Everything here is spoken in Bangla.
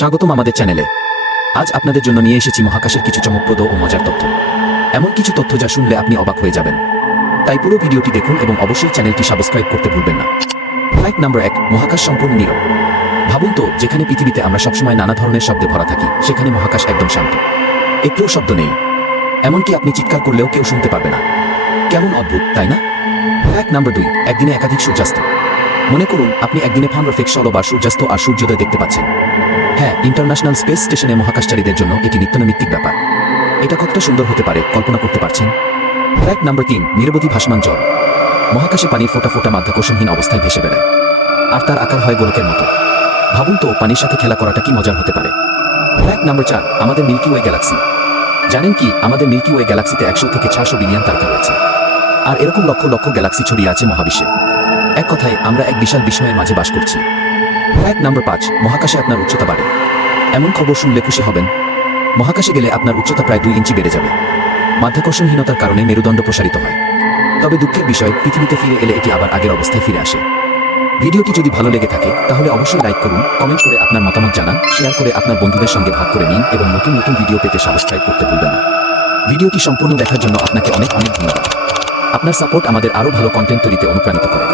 স্বাগতম আমাদের চ্যানেলে। আজ আপনাদের জন্য নিয়ে এসেছি মহাকাশের কিছু চমকপ্রদ ও মজার তথ্য। এমন কিছু তথ্য যা শুনলে আপনি অবাক হয়ে যাবেন। তাই পুরো ভিডিওটি দেখুন এবং অবশ্যই চ্যানেলটি সাবস্ক্রাইব করতে ভুলবেন না। ফ্যাক্ট নাম্বার 1, মহাকাশ সম্পূর্ণ নীরব। ভাবুন তো, যেখানে পৃথিবীতে আমরা সবসময় নানা ধরনের শব্দে ভরা থাকি, সেখানে মহাকাশ একদম শান্ত। একটুও শব্দ নেই, এমনকি আপনি চিৎকার করলেও কেউ শুনতে পারবে না। কেমন অদ্ভুত, তাই না? ফ্যাক্ট নাম্বার 2, একদিনে একাধিক সূর্যাস্ত। মনে করুন আপনি একদিনে 15 বার সূর্যাস্ত আর সূর্যোদয় দেখতে পাচ্ছেন। হ্যাঁ, ইন্টারন্যাশনাল স্পেস স্টেশনে মহাকাশচারীদের জন্য এটি নিত্যনৈমিত্তিক ব্যাপার। এটা কতটা সুন্দর হতে পারে কল্পনা করতে পারছেন? ফ্যাক্ট নাম্বার 3, নিরবধি ভাসমান জল। মহাকাশে পানির ফোঁটা ফোঁটা মাধ্যাকর্ষণহীন অবস্থায় ভেসে বেড়ায়, আর তার আকার হয় গোলকের মতো। ভাবুন তো, পানির সাথে খেলা করাটা কি মজার হতে পারে। ফ্যাক্ট নাম্বার 4, আমাদের মিল্কি ওয়ে গ্যালাক্সি। জানেন কি, আমাদের মিল্কি ওয়ে গ্যালাক্সিতে 100 থেকে 600 বিলিয়ন তারকা রয়েছে, আর এরকম লক্ষ লক্ষ গ্যালাক্সি ছড়িয়ে আছে মহাবিশ্বে। এক কথায় আমরা এক বিশাল বিস্ময়ের মাঝে বাস করছি। ফ্যাক্ট নাম্বার 5, মহাকাশে আপনার উচ্চতা বাড়ে। এমন খবর শুনলে খুশি হবেন। মহাকাশে গেলে আপনার উচ্চতা প্রায় 2 ইঞ্চি বেড়ে যাবে। মাধ্যাকর্ষণহীনতার কারণে মেরুদণ্ড প্রসারিত হয়। তবে দুঃখের বিষয়, পৃথিবীতে ফিরে এলে এটি আবার আগের অবস্থায় ফিরে আসে। ভিডিওটি যদি ভালো লেগে থাকে তাহলে অবশ্যই লাইক করুন, কমেন্ট করে আপনার মতামত জানান, শেয়ার করে আপনার বন্ধুদের সঙ্গে ভাগ করে নিন এবং নতুন নতুন ভিডিও পেতে সাবস্ক্রাইব করতে ভুলবেন না। ভিডিওটি সম্পূর্ণ দেখার জন্য আপনাকে অনেক অনেক ধন্যবাদ। আপনার সাপোর্ট আমাদের আরও ভালো কন্টেন্ট তৈরিতে অনুপ্রাণিত করে।